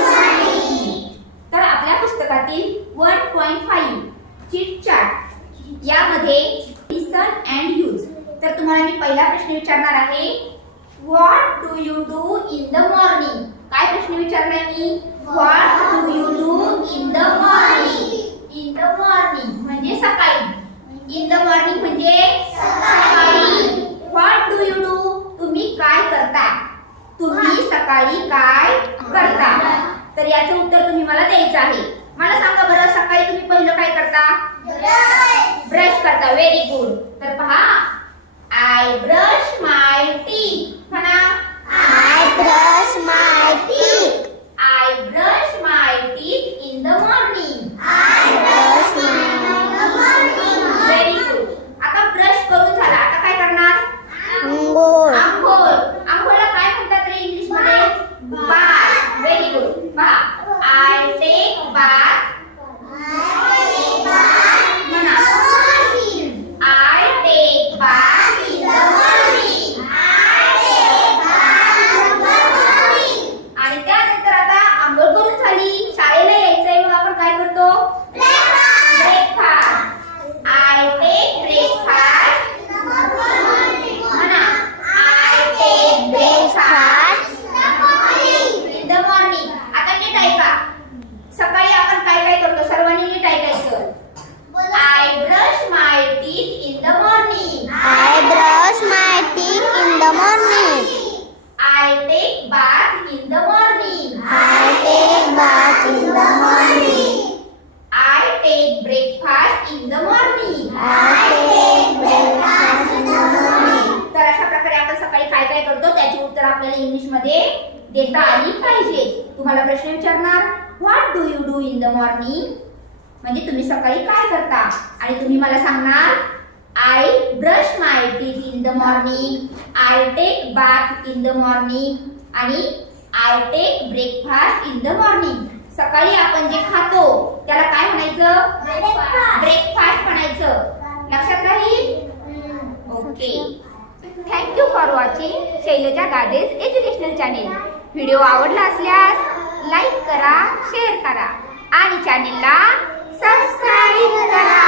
Morning. तर आपल्या पुस्तकातील 1.5 चिट चॅट यामध्ये लिसन अँड यूज. तर तुम्हाला मी पहिला प्रश्न विचारणार आहे, what do you do in the morning. काय प्रश्न विचारलाय मी? What do you do in the morning. In the morning म्हणजे सकाळी. इन द मॉर्निंग म्हणजे सकाळी. व्हॉट डू यू डू, तुम्ही काय करता. तुम्ही सकाळी काय करता. तर याचं उत्तर तुम्ही मला द्यायचं आहे. मला सांगा बरं, सकाळी तुम्ही पहिलं काय करता? ब्रश करता. Very good. तर पहा, आय ब्रश माय टीथ. म्हणा, I brush my teeth. I brush my teeth in the morning. I brush my very good. आता ब्रश करून झाला, आता काय करणार? अंघोळ. आंघोळ. आंघोळला काय म्हणतात रे इंग्लिश मध्ये? बाथ. Very good. पहा, आय टेक बाथ. म्हणा, I take bath in the morning. आणि त्यानंतर आता आंघोळ करून झाली, शाळेला यायचंय, मग आपण काय करतो? ब्रेकफास्ट. I take breakfast. म्हणा, I take breakfast in the morning. आता नीट ऐका, सकाळी आपण काय काय करतो, सर्वांनी नीट ऐकायचं. I brush my teeth in the morning. I brush my teeth in the morning. I take bath in the morning. I take bath in the morning. I take breakfast in the morning. I take breakfast in the morning. तर अशा प्रकारे आपण सकाळी काय काय करतो त्याची उत्तर आपल्याला इंग्लिश मध्ये देता आली पाहिजे. तुम्हाला प्रश्न विचारणार, what do you do in the morning, म्हणजे तुम्ही सकाळी काय करता. आणि तुम्ही मला सांगणार, I brush my teeth in the morning. I take bath in the morning. आणि I take breakfast in the morning. सकाळी आपण जे खातो त्याला काय म्हणायचं? ब्रेकफास्ट म्हणायचं. लक्षात राहील? Okay. Thank you for watching Shailaja Gade's educational channel. Video आवडला असल्यास लाईक करा, शेअर करा आणि चॅनेलला सबस्क्राईब करा.